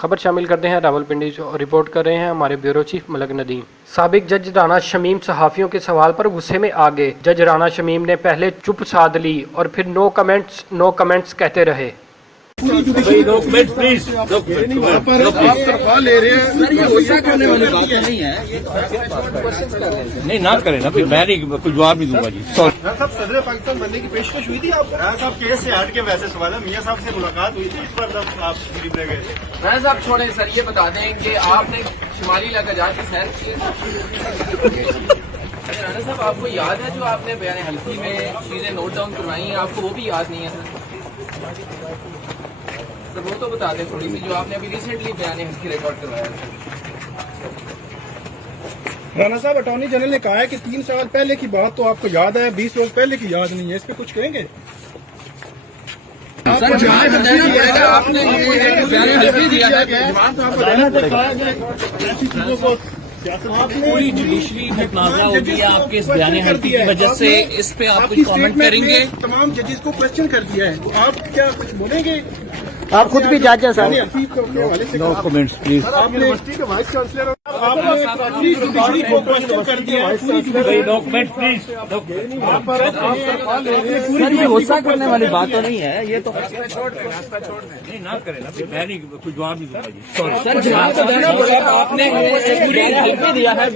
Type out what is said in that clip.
खबर शामिल करते हैं रावलपिंडी से और रिपोर्ट कर रहे हैं हमारे ब्यूरो चीफ मलक नदीम। साबिक जज राना शमीम सहाफियों के सवाल पर गुस्से में आ गए। जज राना शमीम ने पहले चुप साध ली और फिर नो कमेंट्स कहते रहे। नहीं ना करें ना, फिर मैं नहीं कुछ जवाब नहीं दूंगा जी। सॉरी साहब, सदर पाकिस्तान बनने की पेशकश हुई थी आपको? साहब केस से हट के वैसे सवाल है, मियां साहब से मुलाकात हुई थी, इस पर आप गरीब रह गए। राना साहब छोड़े सर, ये बता दें कि आपने शुमाली इलाका जाके सैर की? राना साहब, आपको याद है जो आपने बयान हल्की में चीजें नोट डाउन करवाई हैं, आपको वो भी याद नहीं है सर? वो तो बता दें थोड़ी सी, जो आपने अभी रिसेंटली बयान हल्की रिकॉर्ड करवाया था। राणा साहब, अटॉर्नी जनरल ने कहा है कि 3 साल पहले की बात तो आपको याद है, 20 रोज पहले की याद नहीं है। इस पे कुछ कहेंगे? आपने बयान हल्की दिया है, पूरी जुडिशरी मुतनाज़ा होगी है आपके इस बयान हल्की की वजह से। इस पे आप कुछ कमेंट करेंगे? तमाम जजेस को क्वेश्चन कर दिया है, आप क्या कुछ बोलेंगे? आप खुद भी जज हैं सर। No comments please. आपने यूनिवर्सिटी के वाइस चांसलर, आपने पूरी जुडिशरी को क्वेश्चन कर दिया है। No comments please. सर ये गुस्सा करने वाली बात तो नहीं है, ये तो नहीं ना करें ना, फिर मैं नहीं कुछ जवाब नहीं दूंगा जी। सर जवाब तो देना पड़ेगा, आपने एक बयान हल्की दिया है।